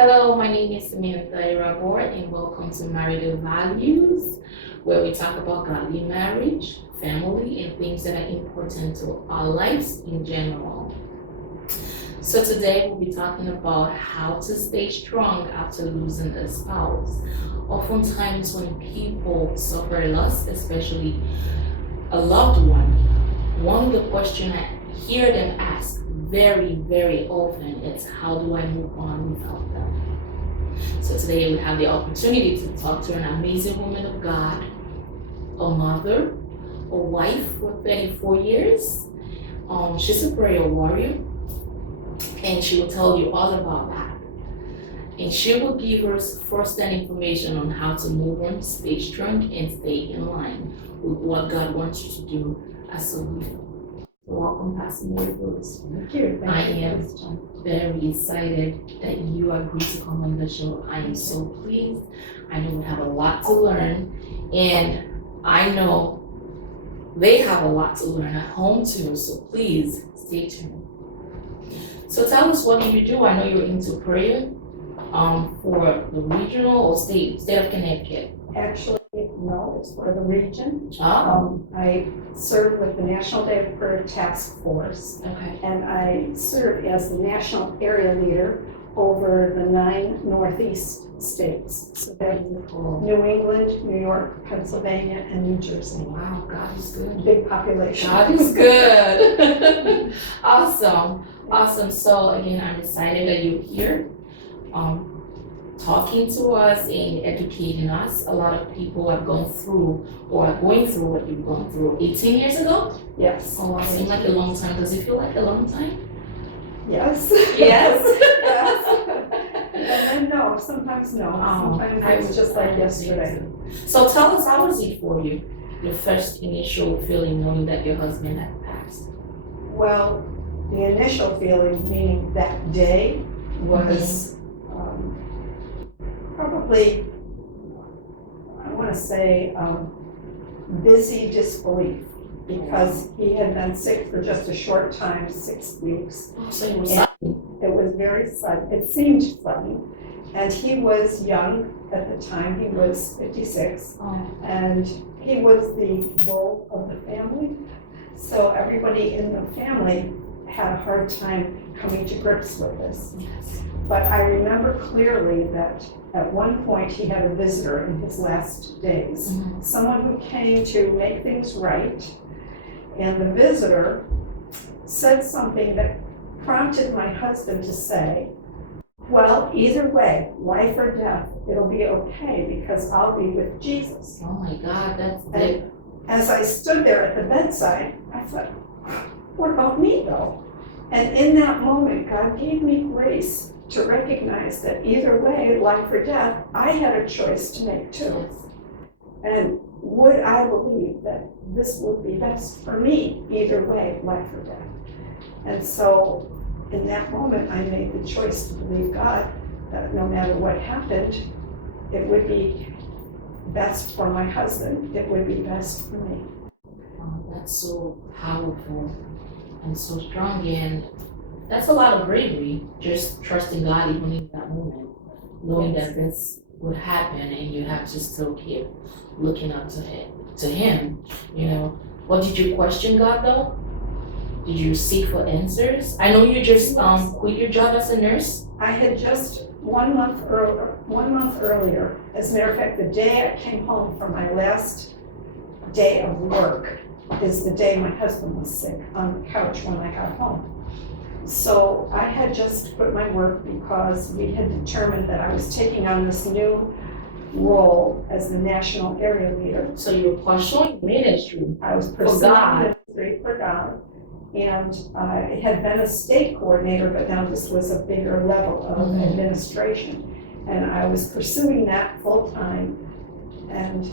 Hello, my name is Marital, and welcome to Marital Values, where we talk about godly marriage, family, and things that are important to our lives in general. So today we'll be talking about how to stay strong after losing a spouse. Oftentimes when people suffer loss, especially a loved one of the questions I hear them ask very often is, how do I move on without them? So today we have the opportunity to talk to an amazing woman of God, a mother, a wife for 34 years. She's a prayer warrior, and she will tell you all about that. And she will give us first-hand information on how to move on, stay strong, and stay in line with what God wants you to do as a leader. So welcome, Pastor Mary Bruce. Thank you. I am very excited that you agreed to come on the show. I am so pleased. I know we have a lot to learn, and I know they have a lot to learn at home too, so please stay tuned. So tell us, what do you do? I know you're into prayer for the regional or state of Connecticut. Actually, no, it's for the region. Oh, I serve with the National Day of Prayer Task Force, okay. and I serve as the national area leader over the 9 Northeast states. So that's Beautiful. New England, New York, Pennsylvania, and New Jersey. Wow, God is good. Big population. God is good. Awesome. So again, I'm excited that you're here, talking to us and educating us. A lot of people have gone through or are going through what you've gone through 18 years ago. Yes. Oh, it seems like a long time. Does it feel like a long time? Yes. Yes. Yes. And then no, sometimes no. Sometimes it's just like yesterday. So tell us, how was it for you? Your first initial feeling knowing that your husband had passed? Well, the initial feeling, meaning that day, was probably, I want to say, busy disbelief, because he had been sick for just a short time, 6 weeks. Oh, so it was And it was very sudden. It seemed sudden. And he was young at the time. He was 56. And he was the bull of the family. So everybody in the family had a hard time coming to grips with this. Yes. But I remember clearly that at one point he had a visitor in his last days, someone who came to make things right. And the visitor said something that prompted my husband to say, well, either way, life or death, it'll be okay because I'll be with Jesus. Oh my God, that's big. And as I stood there at the bedside, I thought, what about me though? And in that moment, God gave me grace to recognize that either way, life or death, I had a choice to make too. And would I believe that this would be best for me, either way, life or death? And so in that moment, I made the choice to believe God that no matter what happened, it would be best for my husband. It would be best for me. Oh, that's so powerful and so strong, and that's a lot of bravery, just trusting God even in that moment, knowing that this would happen and you have to still keep looking up to him. You know, what, did you question God though? Did you seek for answers? I know you just quit your job as a nurse. I had just 1 month earlier, as a matter of fact, the day I came home from my last day of work is the day my husband was sick on the couch when I got home. So I had just quit my work because we had determined that I was taking on this new role as the national area leader. So you were pursuing ministry. I was For pursuing God. ministry for God. And I had been a state coordinator, but now this was a bigger level of administration. And I was pursuing that full time. And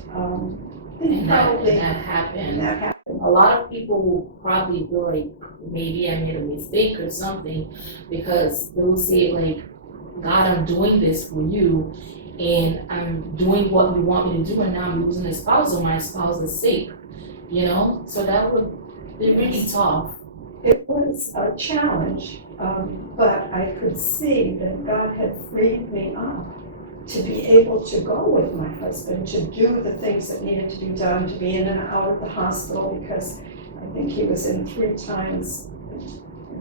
that happened. that happened. A lot of people will probably feel like maybe I made a mistake or something, because they will say like, God, I'm doing this for you and I'm doing what you want me to do, and now I'm losing a spouse or my spouse is sick, you know? So that would be really tough. It was a challenge. But I could see that God had freed me up to be able to go with my husband, to do the things that needed to be done, to be in and out of the hospital, because I think he was in 3 times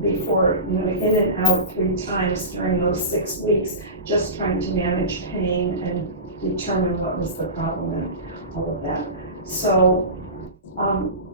before, in and out 3 times during those 6 weeks, just trying to manage pain and determine what was the problem and all of that. So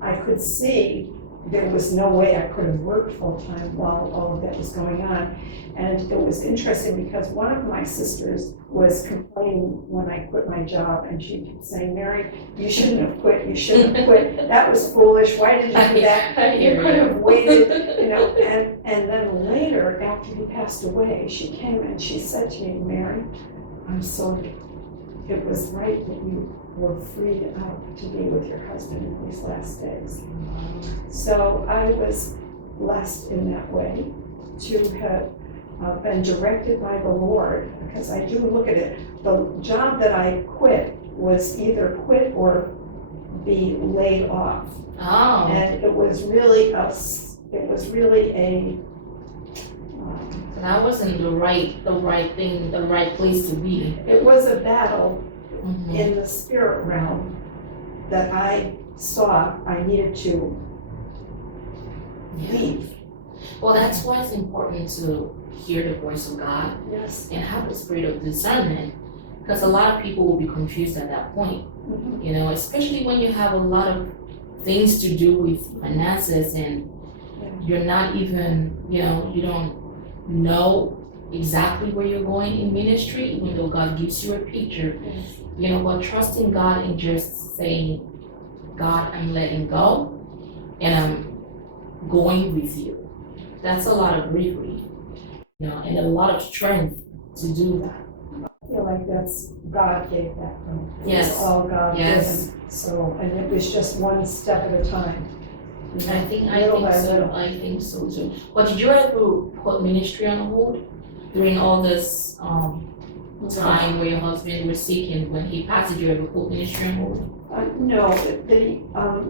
I could see there was no way I could have worked full-time while all of that was going on. And it was interesting because one of my sisters was complaining when I quit my job, and she kept saying, Mary, you shouldn't have quit, you shouldn't have quit, that was foolish, why did you do that? You could have waited, and then later, after he passed away, she came and she said to me, Mary, I'm sorry, it was right that you were freed up to be with your husband in these last days. So I was blessed in that way to have been directed by the Lord, because I do look at it. The job that I quit was either quit or be laid off. Oh. And it was really a That wasn't the right thing, the right place to be. it was a battle Mhm. in the spirit realm that I saw I needed to leave. Well, that's why it's important to hear the voice of God Yes. and have the spirit of discernment, because a lot of people will be confused at that point, Mhm. especially when you have a lot of things to do with finances and you're not even, you don't know exactly where you're going in ministry, even though God gives you a picture, Yes. but trusting God and just saying, God, I'm letting go and I'm going with you. That's a lot of bravery, and a lot of strength to do that. I feel like that's, God gave that to me. It Yes. was all God Yes. given. So, and it was just one step at a time. I think Little by so. little. I think so too. But did you ever put ministry on hold during all this time where your husband was sick, and when he passed, did you ever put ministry on hold? No, the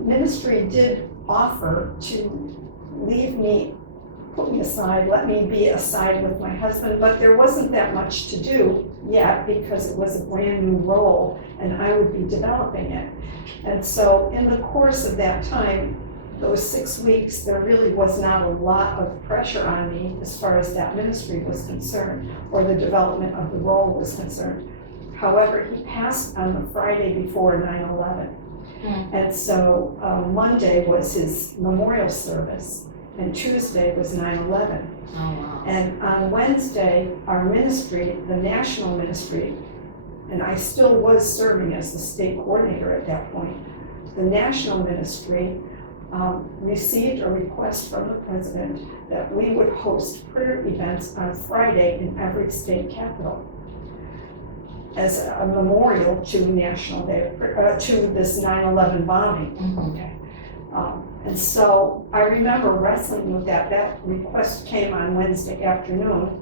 ministry did offer to leave me, put me aside, let me be aside with my husband, but there wasn't that much to do yet because it was a brand new role and I would be developing it. And so in the course of that time, those 6 weeks, there really was not a lot of pressure on me as far as that ministry was concerned or the development of the role was concerned. However, he passed on the Friday before 9/11. And so Monday was his memorial service and Tuesday was 9/11. Oh, wow. And on Wednesday, our ministry, the national ministry, and I still was serving as the state coordinator at that point, the national ministry received a request from the president that we would host prayer events on Friday in every state capital as a memorial to National Day, to this 9/11 bombing. Mhm. Okay. And so I remember wrestling with that. That request came on Wednesday afternoon,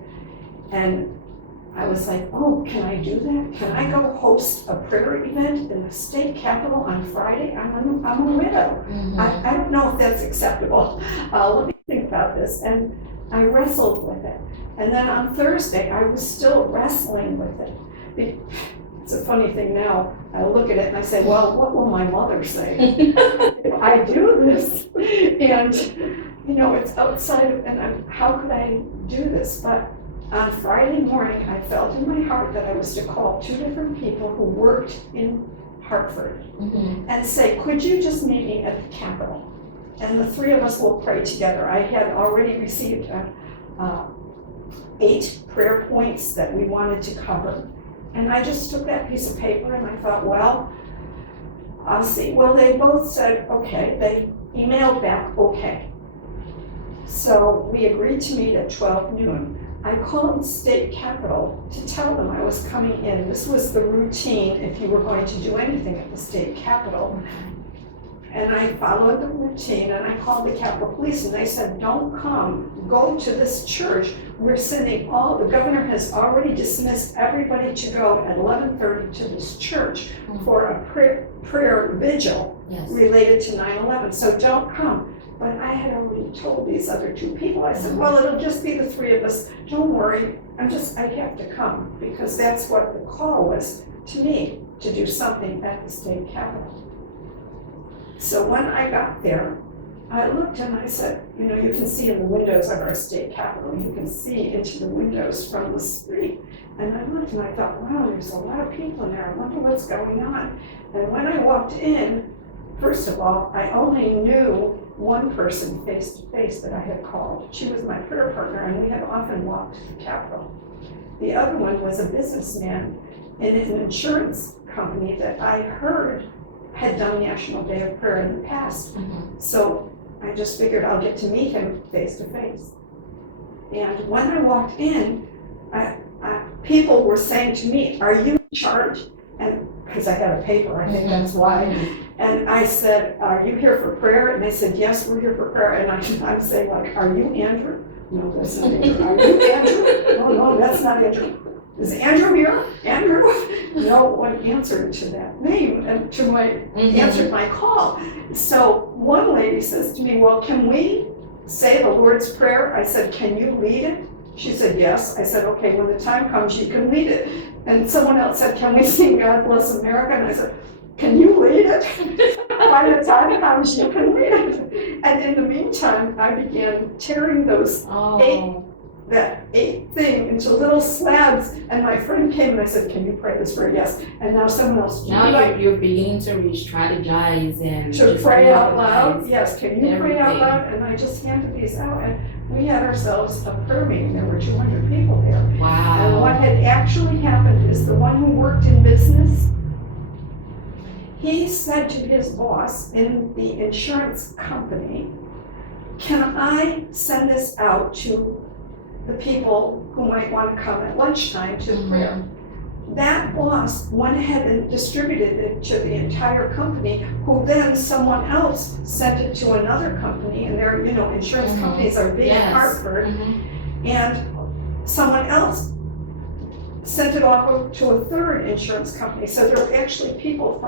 and I was like, oh, can I do that? Can I go host a prayer event in the state capitol on Friday? I'm a widow. Mhm. I don't know if that's acceptable. Let me think about this. And I wrestled with it. And then on Thursday, I was still wrestling with it. It's a funny thing now. I look at it and I say, well, what will my mother say if I do this? And, it's outside of, how could I do this? But on Friday morning, I felt in my heart that I was to call 2 different people who worked in Hartford Mhm. and say, could you just meet me at the Capitol? And the 3 of us will pray together. I had already received 8 prayer points that we wanted to cover. And I just took that piece of paper and I thought, well, I'll see. Well, they both said, okay. They emailed back, okay. So we agreed to meet at 12 noon. I called the state capitol to tell them I was coming in. This was the routine if you were going to do anything at the state capitol. And I followed the routine and I called the Capitol Police and they said, don't come, go to this church. We're sending the governor has already dismissed everybody to go at 11:30 to this church for a prayer vigil Yes. related to 9/11. So don't come. But I had already told these other two people, I said, well, it'll just be the three of us. Don't worry, I have to come because that's what the call was to me, to do something at the state capitol. So when I got there, I looked and I said, you know, you can see in the windows of our state capitol, you can see into the windows from the street. And I looked and I thought, wow, there's a lot of people in there. I wonder what's going on. And when I walked in, first of all, I only knew one person face to face that I had called. She was my prayer partner and we had often walked to the Capitol. The other one was a businessman in an insurance company that I heard had done National Day of Prayer in the past. So I just figured I'll get to meet him face to face. And when I walked in, people were saying to me, are you in charge? And because I had a paper, I think that's why. And I said, are you here for prayer? And they said, yes, we're here for prayer. And I'm saying, like, are you Andrew? No, that's not Andrew. Are you Andrew? No, that's not Andrew. Is Andrew here? Andrew? No one answered to that name and answered my call. So one lady says to me, well, can we say the Lord's Prayer? I said, can you lead it? She said, yes. I said, okay, when the time comes, you can lead it. And someone else said, can we sing God Bless America? And I said, can you lead it? By the time comes, you can lead it. And in the meantime, I began tearing those eight thing into little slabs. And my friend came and I said, can you pray this prayer? Yes. And now someone else. Now you're beginning to re-strategize and to pray out loud. Yes, can you pray out loud? And I just handed these out and we had ourselves a prayer meeting. There were 200 people there. Wow. And what had actually happened is the one who worked in business, he said to his boss in the insurance company, can I send this out to the people who might want to come at lunchtime to the prayer? That boss went ahead and distributed it to the entire company, who then someone else sent it to another company, and their, insurance companies are big in Hartford, and someone else sent it off to a third insurance company. So there were actually people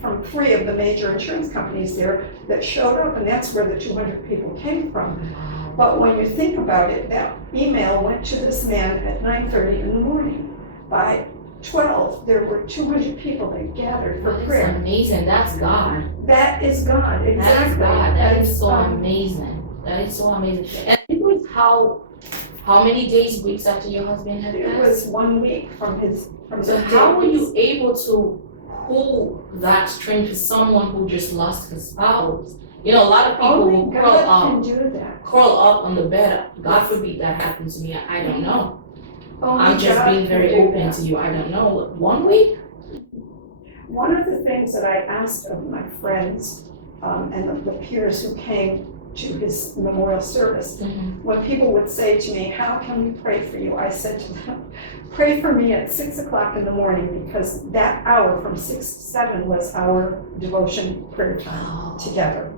from three of the major insurance companies there that showed up, and that's where the 200 people came from. But when you think about it, that email went to this man at 9:30 in the morning. By 12, there were 200 people that gathered for prayer. That's amazing. That's God. That is God, exactly. That is God. That is so amazing. That is so amazing. And it was how many days, weeks after your husband had passed? It was 1 week from So how were you able to pull that string to someone who just lost his spouse? A lot of people will curl up on the bed. God forbid that happened to me. I don't know. I'm just being very open to you. I don't know. 1 week? One of the things that I asked of my friends and the peers who came to his memorial service, when people would say to me, how can we pray for you? I said to them, pray for me at 6 o'clock in the morning, because that hour from 6 to 7 was our devotion prayer time together.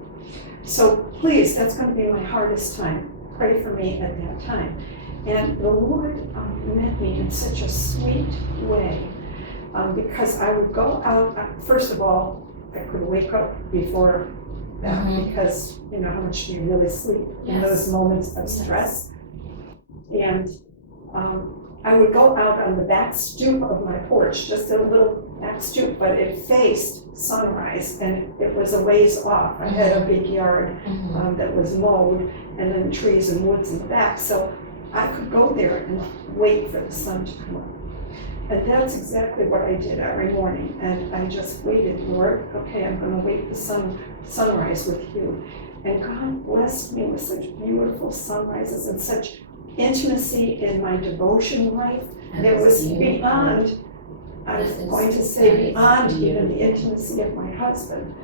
So please, that's going to be my hardest time. Pray for me at that time. And the Lord met me in such a sweet way, because I would go out, first of all, I could wake up before that, because how much do you really sleep in those moments of stress? And I would go out on the back stoop of my porch, just a little back stoop, but it faced sunrise and it was a ways off. I had a big yard that was mowed, and then trees and woods in the back. So I could go there and wait for the sun to come up. And that's exactly what I did every morning. And I just waited, Lord, okay, I'm going to wait the sunrise with you. And God blessed me with such beautiful sunrises and such intimacy in my devotion life. There was beyond, I was going to say beyond even the intimacy of my husband.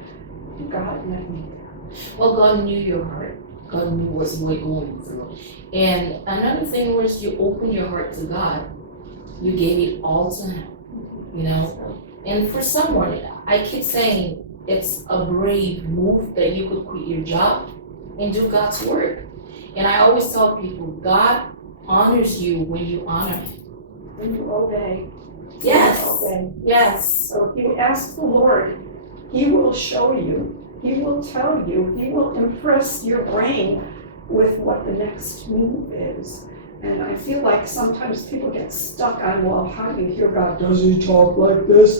God met me there. Well, God knew your heart. God knew what you were going through. And another thing was, you opened your heart to God. You gave it all to Him, And for someone, I keep saying it's a brave move that you could quit your job and do God's work. And I always tell people, God honors you when you honor Him. When you obey. Yes. Obey. Yes. So if you ask the Lord, He will show you He will tell you, he will impress your brain with what the next move is. And I feel like sometimes people get stuck on, well, how do you hear God? Does he talk like this?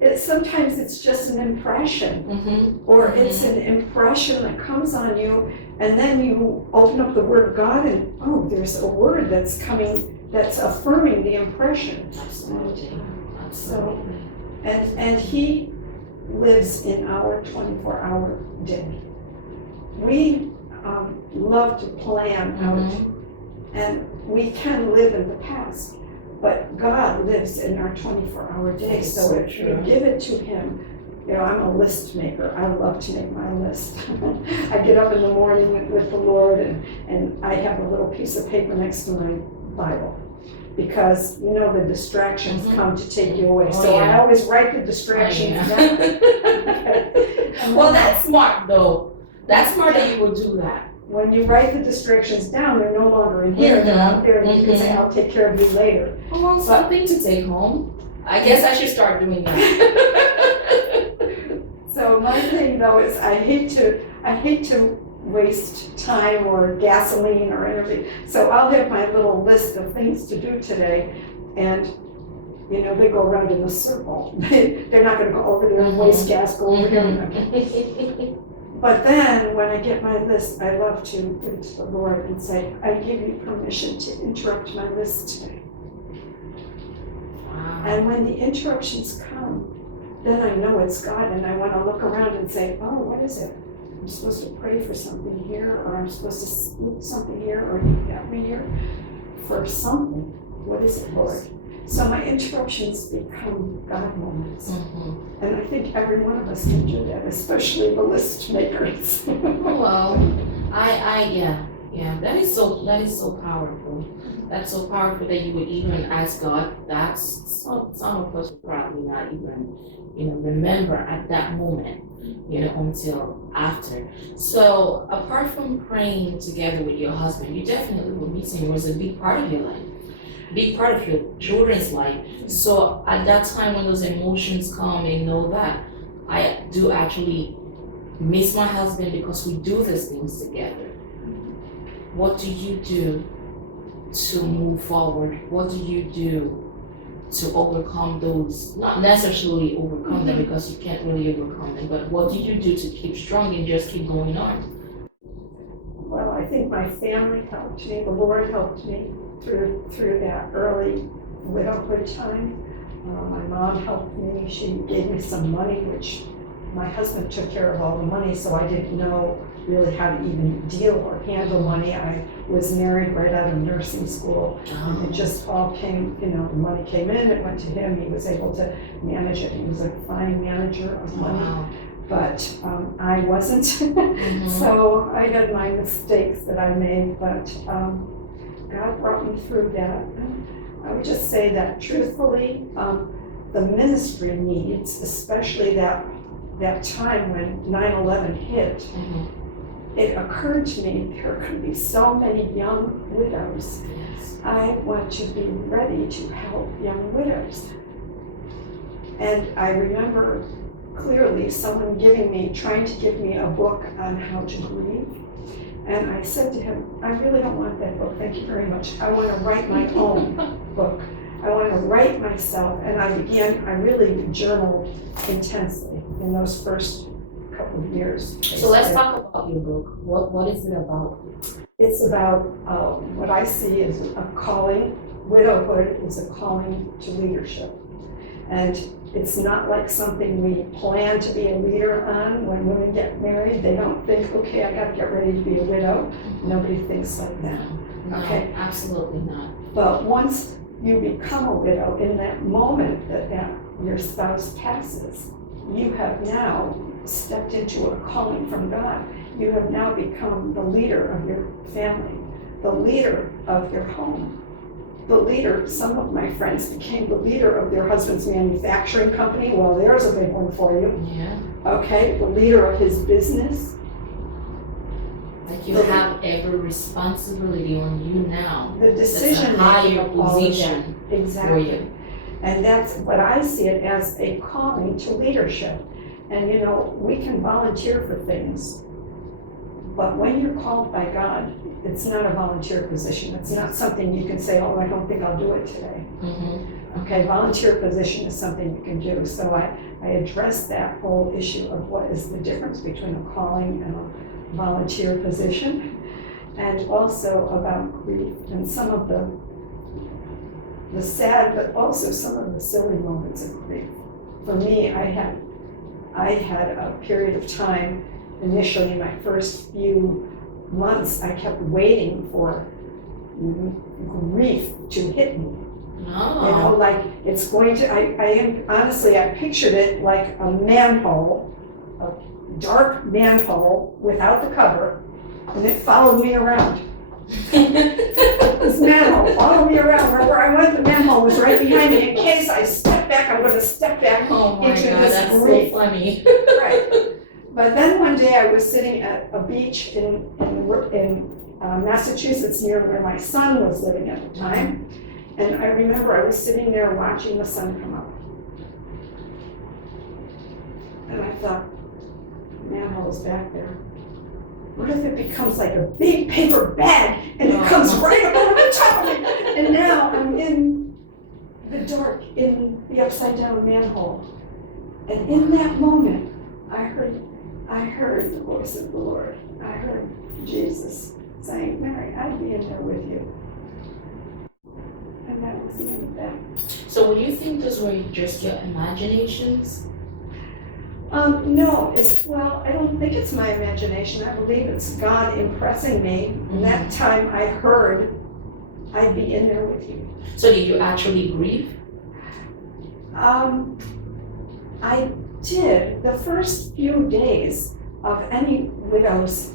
But sometimes it's just an impression, or it's an impression that comes on you, and then you open up the Word of God and, oh, there's a word that's coming, that's affirming the impression. Absolutely. So, and he lives in our 24-hour day. We love to plan out, and we can live in the past, but God lives in our 24-hour day. That's So so if true. you give it to him, you know, I'm a list maker. I love to make my list. I get up in the morning with the Lord, and I have a little piece of paper next to my Bible, because you know the distractions come to take you away. So I always write the distractions down. Well, that's smart though. That's smart that you would do that. When you write the distractions down, they're no longer in here, they're out there, and you can say, I'll take care of you later. Well, something to take home. I guess I should start doing that. So my thing though is I hate to waste time or gasoline or energy. So I'll have my little list of things to do today, and you know, they go around in a circle. They're not gonna go over there and waste gas, go over here. But then when I get my list, I love to give it to the Lord and say, I give you permission to interrupt my list today. Wow. And when the interruptions come, then I know it's God, and I want to look around and say, oh, what is it? I'm supposed to pray for something here, or I'm supposed to speak something here, or you got me here for something. What is it, Lord? So my interruptions become God moments. And I think every one of us can do that, especially the list makers. Well, yeah, that is so powerful. That's so powerful that you would even ask God. That's some of us would probably not even, remember at that moment, until after. So apart from praying together with your husband, you definitely were meeting was a big part of your life. Big part of your children's life. So at that time when those emotions come and know that I do actually miss my husband because we do these things together, what do you do to move forward? What do you do to overcome those, not necessarily overcome them because you can't really overcome them, but what do you do to keep strong and just keep going on? Well, I think my family helped me, the Lord helped me through that early widowhood time. My mom helped me. She gave me some money, which my husband took care of all the money, so I didn't know really how to even deal or handle money. I was married right out of nursing school, and it just all came, the money came in, it went to him, he was able to manage it. He was a fine manager of money. Wow. But I wasn't. So I had my mistakes that I made, but God brought me through that. I would just say that truthfully, the ministry needs, especially that time when 9/11 hit, it occurred to me there could be so many young widows. Yes. I want to be ready to help young widows. And I remember clearly someone trying to give me a book on how to grieve. And I said to him, I really don't want that book, thank you very much. I want to write my own book. I want to write myself. And I really journaled intensely in those first couple of years. So let's talk about your book. What is it about? It's about what I see as a calling. Widowhood is a calling to leadership. And it's not like something we plan to be a leader on. When women get married, they don't think, okay, I gotta get ready to be a widow. Nobody thinks like that. No, Okay. Absolutely not. But once you become a widow, in that moment that your spouse passes, you have now stepped into a calling from God. You have now become the leader of your family, the leader of your home. The leader, some of my friends became the leader of their husband's manufacturing company. Well, there's a big one for you. Yeah. Okay, the leader of his business. Like you have every responsibility on you now. The decision That's a higher making of all of that. position Exactly. for you. And that's what I see it as, a calling to leadership. And you know, we can volunteer for things, but when you're called by God, it's not a volunteer position. It's not something you can say, oh, I don't think I'll do it today. Okay, volunteer position is something you can do. So I addressed that whole issue of what is the difference between a calling and a volunteer position, and also about grief and some of the sad, but also some of the silly moments of grief. For me, I had a period of time, initially in my first few months, I kept waiting for grief to hit me. Oh. You know, like it's going to, honestly, I pictured it like a manhole, a dark manhole without the cover, and it followed me around. This manhole followed me around. Where I went, the manhole was right behind me. In case I step back, I'm going to step back Oh my into God, this that's grief. so funny. Right. But then one day I was sitting at a beach in Massachusetts, near where my son was living at the time. And I remember I was sitting there watching the sun come up. And I thought, manhole's back there. What if it becomes like a big paper bag and it comes right up over the top of me? And now I'm in the dark, in the upside down manhole. And in that moment, I heard the voice of the Lord. I heard Jesus saying, Mary, I'd be in there with you. And that was the end of that. So would you think those were just your imaginations? No, I don't think it's my imagination. I believe it's God impressing me. And that time I heard, I'd be in there with you. So did you actually grieve? I did. The first few days of any widow's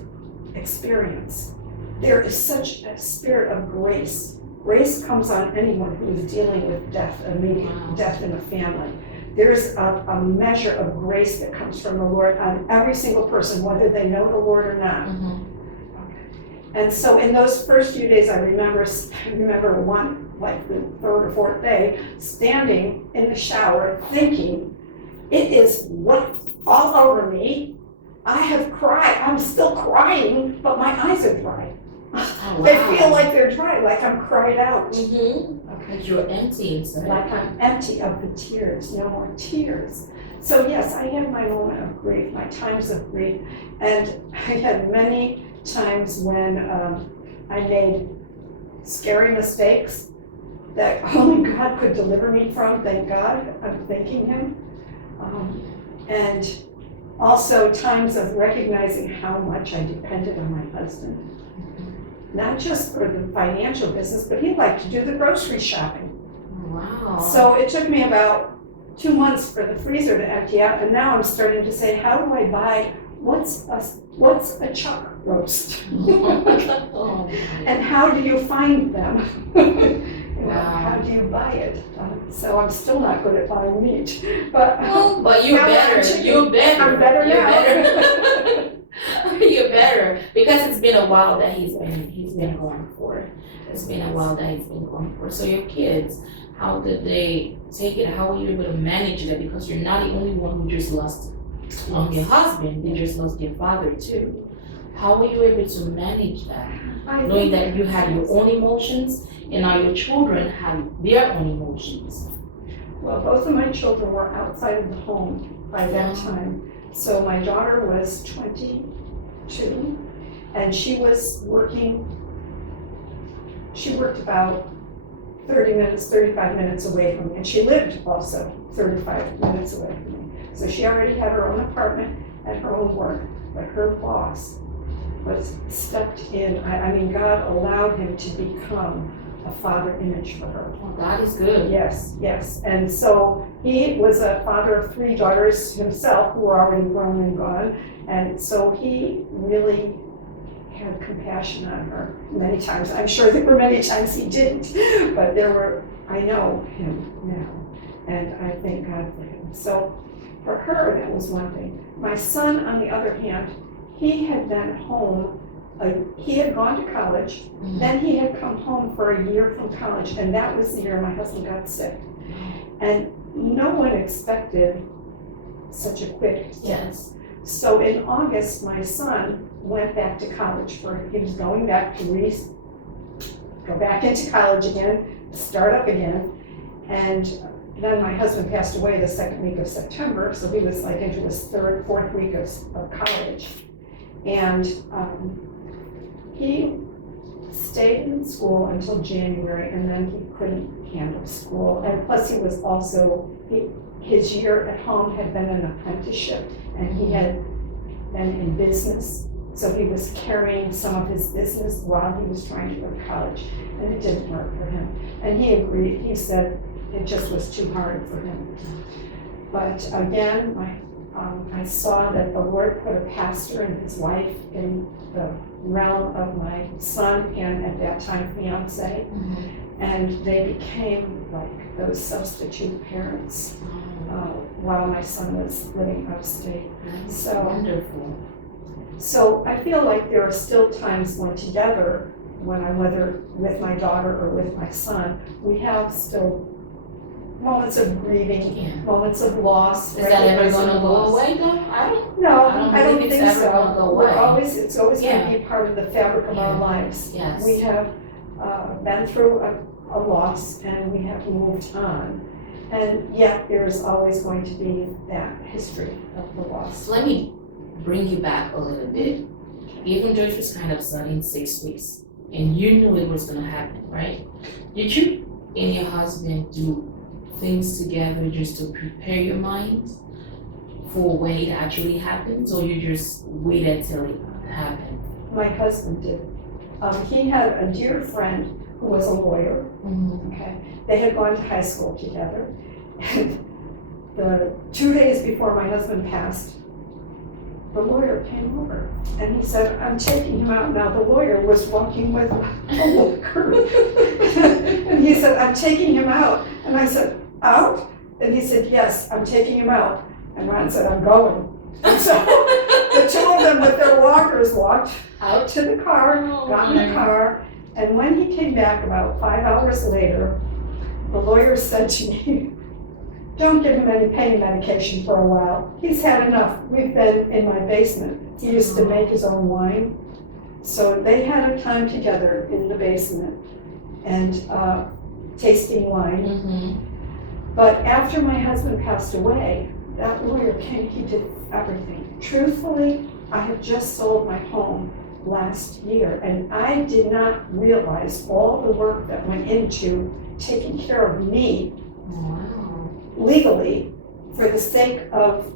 experience, there is such a spirit of grace. Grace comes on anyone who is dealing with death, immediate death in a family. There's a measure of grace that comes from the Lord on every single person, whether they know the Lord or not. And so in those first few days, I remember one, like the third or fourth day, standing in the shower thinking, it is wet all over me. I have cried. I'm still crying, but my eyes are dry. Oh, wow. They feel like they're dry, like I'm cried out. Like you're empty inside. Like I'm empty of the tears, no more tears. So yes, I had my moment of grief, my times of grief, and I had many times when I made scary mistakes that only God could deliver me from. Thank God, I'm thanking Him. And also times of recognizing how much I depended on my husband. Not just for the financial business, but he liked to do the grocery shopping. Wow. So it took me about 2 months for the freezer to empty out, and now I'm starting to say, how do I buy, what's a chuck roast? And how do you find them? How do you buy it? So I'm still not good at buying meat, but you better. You better. I'm better now. You're better, because it's been a while that he's been going for. It's been a while that he's been going for. So your kids, how did they take it? How were you able to manage that? Because you're not the only one who just lost your husband. They just lost your father too. How were you able to manage that? Knowing that you had your own emotions and now your children have their own emotions. Well, both of my children were outside of the home by that time. So my daughter was 22 and she was working, she worked about 35 minutes away from me, and she lived also 35 minutes away from me. So she already had her own apartment and her own work, but her boss was stepped in. I mean, God allowed him to become a father image for her. Well, God is good. Yes. And so he was a father of 3 daughters himself who were already grown and gone. And so he really had compassion on her many times. I'm sure there were many times he didn't, but I know him now, and I thank God for him. So for her, that was one thing. My son, on the other hand, he had been home. He had gone to college, then he had come home for a year from college, and that was the year my husband got sick. And no one expected such a quick death. Yes. So in August, my son went back to college he was going back to go back into college again, start up again. And then my husband passed away the second week of September, so he was like into his fourth week of college. And he stayed in school until January, and then he couldn't handle school. And plus he was also, his year at home had been an apprenticeship, and he had been in business. So he was carrying some of his business while he was trying to go to college, and it didn't work for him. And he agreed, he said it just was too hard for him. But again, I saw that the Lord put a pastor and his wife in the realm of my son and at that time fiance, and they became like those substitute parents while my son was living upstate. That's wonderful. So I feel like there are still times when together, when I'm whether with my daughter or with my son, we have still moments of grieving, moments of loss. Is that ever going to go away though? I don't think it's ever so. gonna go away. It's always going to be part of the fabric of our lives. Yes. We have been through a loss and we have moved on. And yet there's always going to be that history of the loss. So let me bring you back a little bit. Even though it was kind of sudden, 6 weeks, and you knew it was going to happen, right? Did you and your husband do things together just to prepare your mind for when it actually happens, or you just waited till it happened? My husband did. He had a dear friend who was a lawyer. Okay, they had gone to high school together, and the 2 days before my husband passed, the lawyer came over and he said, I'm taking him out now. The lawyer was walking with a walker. And he said, I'm taking him out. And I said, out? And he said, yes, I'm taking him out. And Ron said, I'm going. And so the two of them with their walkers walked out to the car, got in the car. And when he came back about 5 hours later, the lawyer said to me, don't give him any pain medication for a while. He's had enough. We've been in my basement. He used to make his own wine. So they had a time together in the basement and tasting wine. But after my husband passed away, that lawyer came, he did everything. Truthfully, I had just sold my home last year, and I did not realize all the work that went into taking care of me legally for the sake of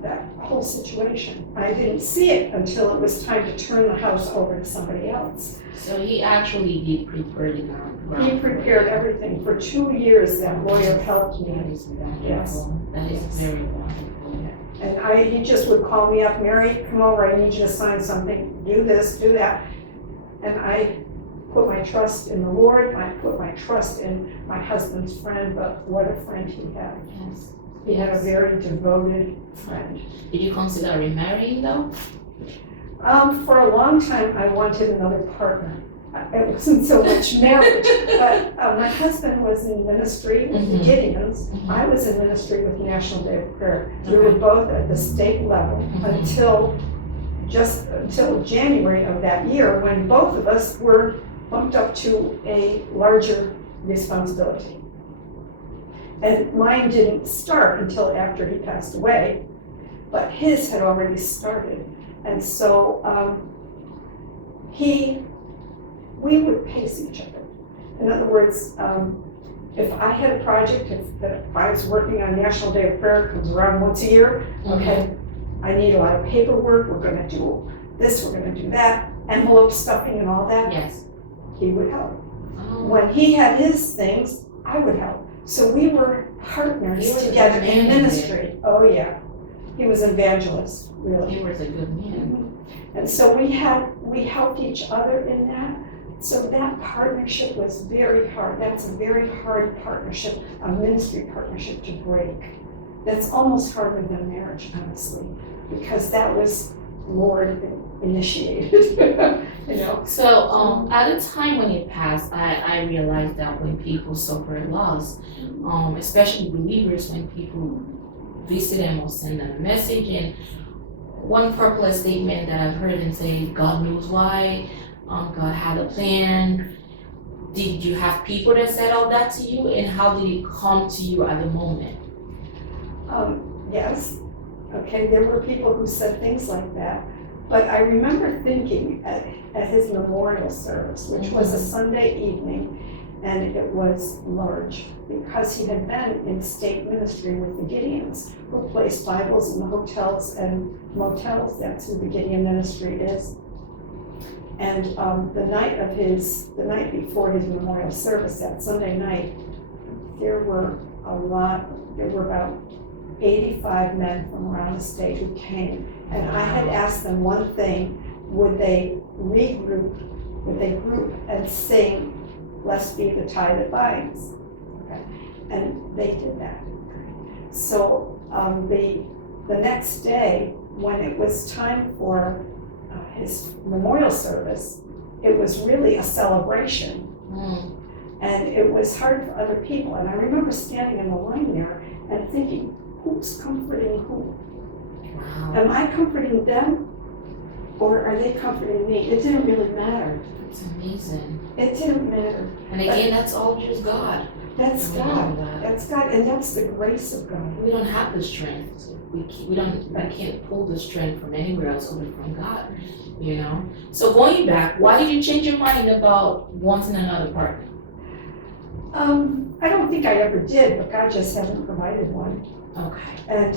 that whole situation. I didn't see it until it was time to turn the house over to somebody else. So he actually did prepare the ground. He prepared everything. For 2 years, that lawyer helped me. That is wonderful. Yes. That is very wonderful. And he just would call me up, Mary, come over, I need you to sign something, do this, do that. And I put my trust in the Lord, I put my trust in my husband's friend, but what a friend he had. Yes. He had a very devoted friend. Did you consider remarrying though? For a long time, I wanted another partner. It wasn't so much marriage, but my husband was in ministry with the Gideons. I was in ministry with National Day of Prayer. We were both at the state level until January of that year, when both of us were bumped up to a larger responsibility. And mine didn't start until after he passed away, but his had already started. And so we would pace each other. In other words, if I had a project, if I was working on National Day of Prayer, it comes around once a year, okay, I need a lot of paperwork, we're gonna do this, we're gonna do that, envelope stuffing and all that. Yes. He would help. When he had his things, I would help. So we were partners together in ministry. Oh yeah, he was an evangelist, really. He was a good man. And so we helped each other in that. So that partnership was very hard. That's a very hard partnership, a ministry partnership to break. That's almost harder than marriage, honestly, because that was Lord initiated, you know. So, at the time when it passed, I realized that when people suffer loss, especially believers, when people visit them or send them a message, and one popular statement that I've heard them say, God knows why, God had a plan. Did you have people that said all that to you, and how did it come to you at the moment? Yes, okay, there were people who said things like that, but I remember thinking at his memorial service, which was a Sunday evening, and it was large because he had been in state ministry with the Gideons, who placed Bibles in the hotels and motels. That's who the Gideon ministry is. And the night before his memorial service, that Sunday night, there were about 85 men from around the state who came. And I had asked them one thing: would they group and sing "Blessed Be the Tie That Binds"? Okay. And they did that. So the next day, when it was time for his memorial service, it was really a celebration. And it was hard for other people. And I remember standing in the line there and thinking, who's comforting who? Wow. Am I comforting them, or are they comforting me? It didn't really matter. It's amazing. It didn't matter. And again, that's all just God. That's We know God. that. That's God, and that's the grace of God. We don't have the strength. We can't pull the strength from anywhere else other from God. You know. So going back, why did you change your mind about wanting another partner? I don't think I ever did, but God just hasn't provided one. Okay. And,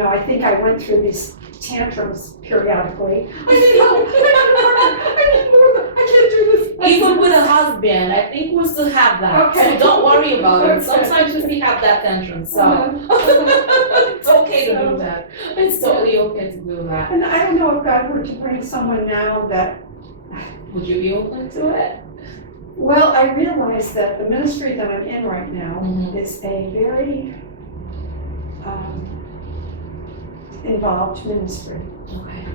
I think I went through these tantrums periodically. I need help, I need more, I can't do this. Even with a husband, I think we still have that. Okay. So don't worry about it. Okay. Sometimes we still have that tantrum. So Uh-huh. it's okay to do that. It's totally okay to do that. And I don't know if God were to bring someone now that, Would you be open to it? well, I realize that the ministry that I'm in right now is a very involved ministry. Okay.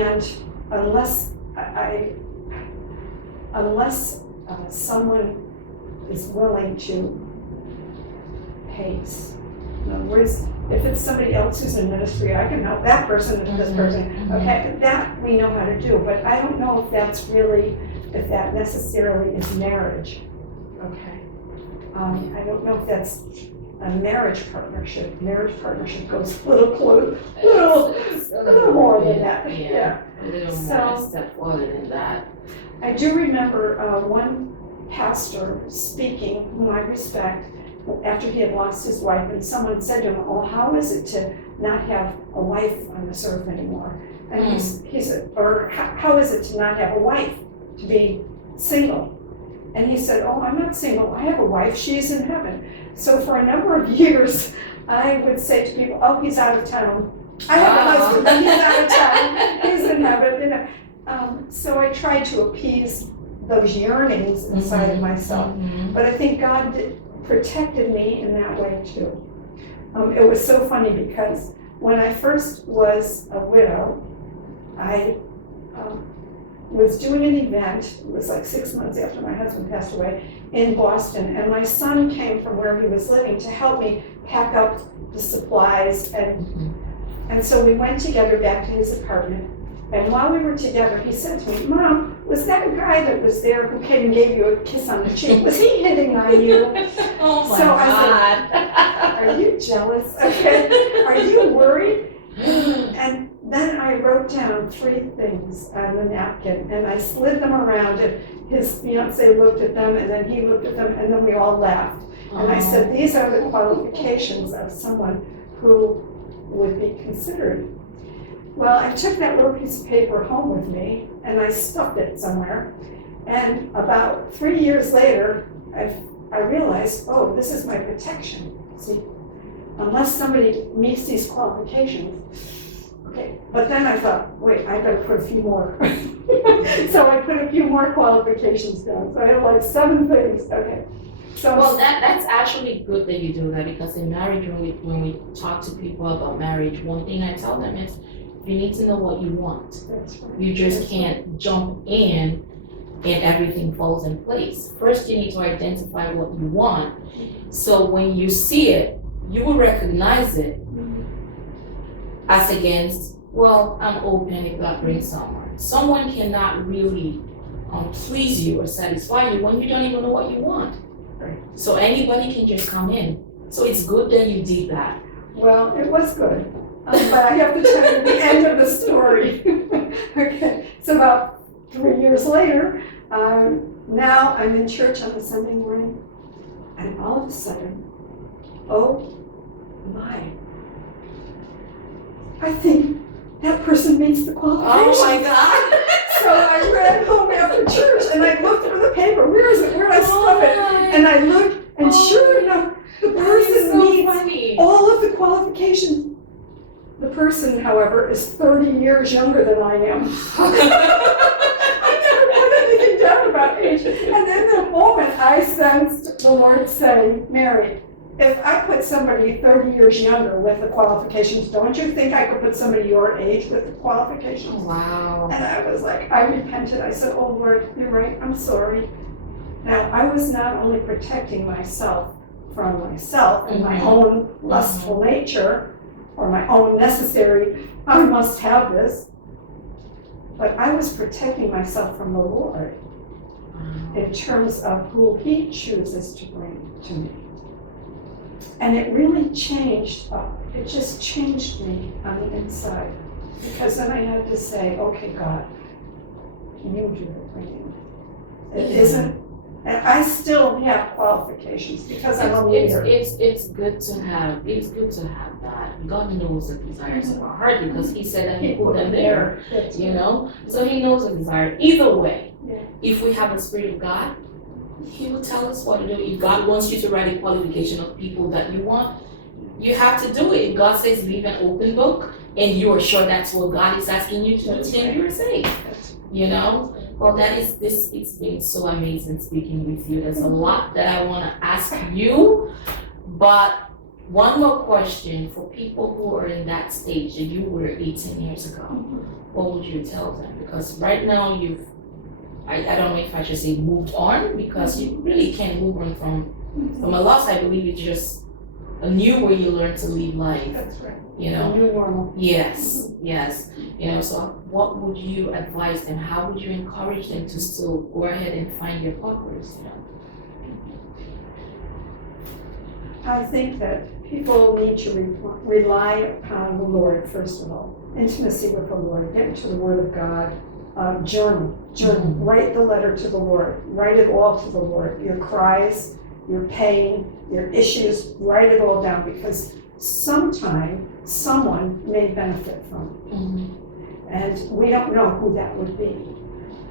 And unless someone is willing to pace, in other words, if it's somebody else who's in ministry, I can help that person and this person. Okay, that we know how to do, but I don't know if that necessarily is marriage. Okay. I don't know if that's a marriage partnership. Marriage partnership goes a little more than that. Yeah. A little So- more, a step further than that. I do remember one pastor speaking, whom I respect, after he had lost his wife, and someone said to him, "Oh, how is it to not have a wife on this earth anymore?" And he said, or how is it to not have a wife, to be single? And he said, "Oh, I'm not single, I have a wife, she is in heaven." So for a number of years, I would say to people, "Oh, he's out of town. I have a husband, but he's out of town, he's in heaven." You know. So I tried to appease those yearnings inside of myself. But I think God protected me in that way too. It was so funny because when I first was a widow, I was doing an event, it was like 6 months after my husband passed away, in Boston, and my son came from where he was living to help me pack up the supplies, and so we went together back to his apartment. And while we were together, he said to me, "Mom, was that a guy that was there who came and gave you a kiss on the cheek? Was he hitting on you?" Oh my So God. I said, "Are you jealous? Okay. Are you worried?" And then I wrote down 3 things on the napkin, and I slid them around, and his fiance looked at them, and then he looked at them, and then we all laughed. And I said, "These are the qualifications of someone who would be considered." Well, I took that little piece of paper home with me, and I stuffed it somewhere. And about 3 years later, I realized, oh, this is my protection. See, unless somebody meets these qualifications. Okay, but then I thought, wait, I better put a few more. So I put a few more qualifications down. So I had like 7 things. Okay. So Well, that's actually good that you do that, because in marriage, when we talk to people about marriage, one thing I tell them is, You need to know what you want. That's right. You just That's can't jump in and everything falls in place. First, you need to identify what you want. So when you see it, you will recognize it as against, well, I'm open if God brings someone. Someone cannot really please you or satisfy you when you don't even know what you want. Right. So anybody can just come in. So it's good that you did that. Well, it was good, but I have to tell you the end of the story. Okay, so about 3 years later, now I'm in church on a Sunday morning, and all of a sudden, oh my, I think that person meets the qualifications. Oh my God. So I ran home after church and I looked through the paper. Where is it? Where did I stop it? And I looked, and sure enough, the person meets all of the qualifications. The person, however, is 30 years younger than I am. I never put anything down about age. And in the moment, I sensed the Lord saying, Mary, if I put somebody 30 years younger with the qualifications, don't you think I could put somebody your age with the qualifications? Wow. And I was like, I repented. I said, oh Lord, you're right, I'm sorry. Now, I was not only protecting myself from myself and my own lustful nature, or my own necessary, I must have this, but I was protecting myself from the Lord in terms of who He chooses to bring to me. And it really changed, it just changed me on the inside. Because then I had to say, okay, God, you do the bringing. It isn't, and I still have qualifications because I'm a leader. It's good to have that. God knows the desires of our heart because He said that He put them there, you know? So He knows the desire. Either way, if we have the Spirit of God, He will tell us what to do. If God wants you to write a qualification of people that you want, you have to do it. If God says leave an open book and you are sure that's what God is asking you to do, then you're safe. You know? Well, it's been so amazing speaking with you. There's a lot that I want to ask you, but one more question for people who are in that stage that you were 18 years ago. What would you tell them? Because right now I don't know if I should say moved on, because you really can't move on from a loss. I believe it's just a new way you learn to live life. That's right. You know? A new normal. Yes. You know, so what would you advise them? How would you encourage them to still go ahead and find their purpose? You know? I think that people need to rely upon the Lord, first of all. Intimacy with the Lord, get into the Word of God, journal, write the letter to the Lord, write it all to the Lord, your cries, your pain, your issues, write it all down, because sometime someone may benefit from it. And we don't know who that would be,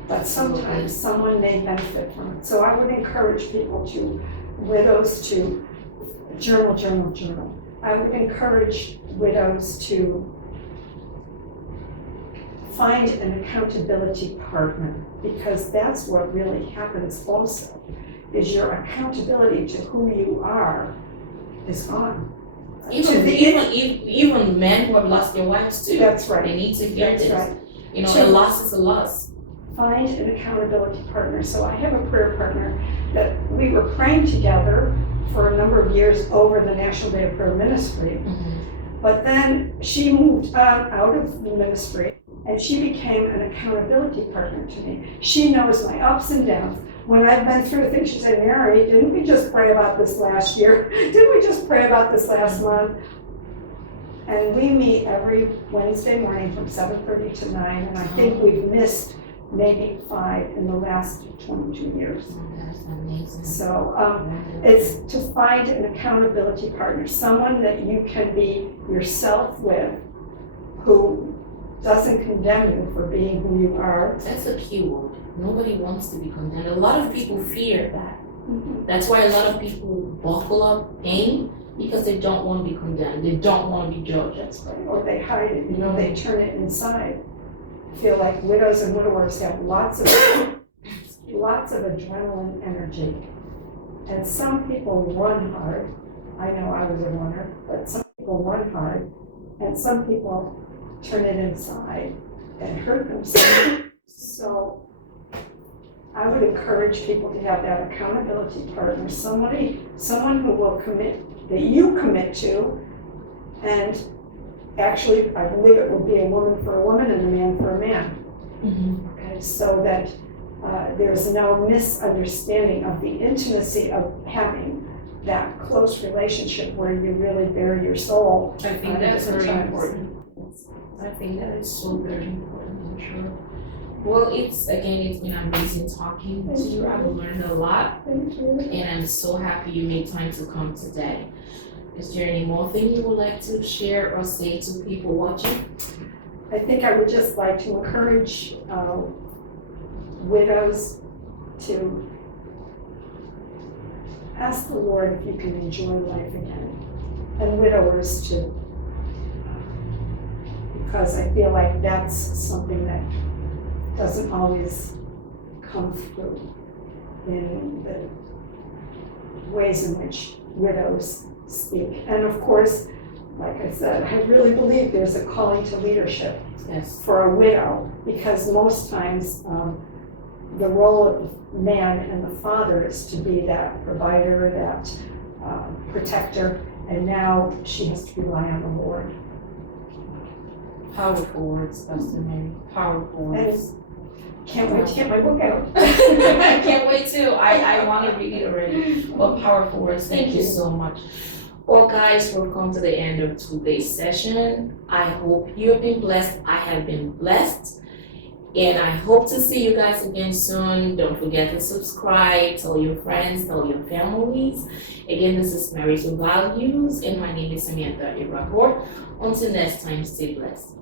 but sometimes someone may benefit from it. So I would encourage people widows to journal. I would encourage widows to find an accountability partner, because that's what really happens also, is your accountability to who you are is gone. Even men who have lost their wives too. That's right. They need to hear That's this. right. You know, a loss is a loss. Find an accountability partner. So I have a prayer partner that we were praying together for a number of years over the National Day of Prayer ministry. But then she moved out of the ministry, and she became an accountability partner to me. She knows my ups and downs. When I've been through things, she said, Mary, didn't we just pray about this last year? Didn't we just pray about this last month? And we meet every Wednesday morning from 7:30 to 9, and I think we've missed maybe 5 in the last 22 years. That's amazing. So it's to find an accountability partner, someone that you can be yourself with, who doesn't condemn you for being who you are. That's a key word. Nobody wants to be condemned. A lot of people fear that. That's why a lot of people buckle up in, because they don't want to be condemned. They don't want to be judged. That's right. Or they hide it, they turn it inside. I feel like widows and widowers have lots of adrenaline energy. And some people run hard. I know I was a runner, but some people run hard. And some people turn it inside and hurt themselves. So I would encourage people to have that accountability partner, someone who will commit, that you commit to, and actually, I believe it will be a woman for a woman and a man for a man. Okay, so that there's no misunderstanding of the intimacy of having that close relationship where you really bare your soul. I think that's very times. important. I think that is so very important, I'm sure. Well, it's been amazing talking to you. I've learned a lot, Thank you. and I'm so happy you made time to come today. Is there any more thing you would like to share or say to people watching? I think I would just like to encourage widows to ask the Lord if you can enjoy life again, and widowers too, because I feel like that's something that doesn't always come through in the ways in which widows speak. And of course, like I said, I really believe there's a calling to leadership Yes. for a widow, because most times the role of the man and the father is to be that provider, that protector, and now she has to rely on the Lord. Powerful words, Pastor Mary. Powerful words. Can't wait to get my book out. I can't wait to. I want to read it already. Well, powerful words. Thank you so much. Well, guys, we've come to the end of today's session. I hope you have been blessed. I have been blessed. And I hope to see you guys again soon. Don't forget to subscribe, tell your friends, tell your families. Again, this is Marital Values, and my name is Samantha Iraport. Until next time, stay blessed.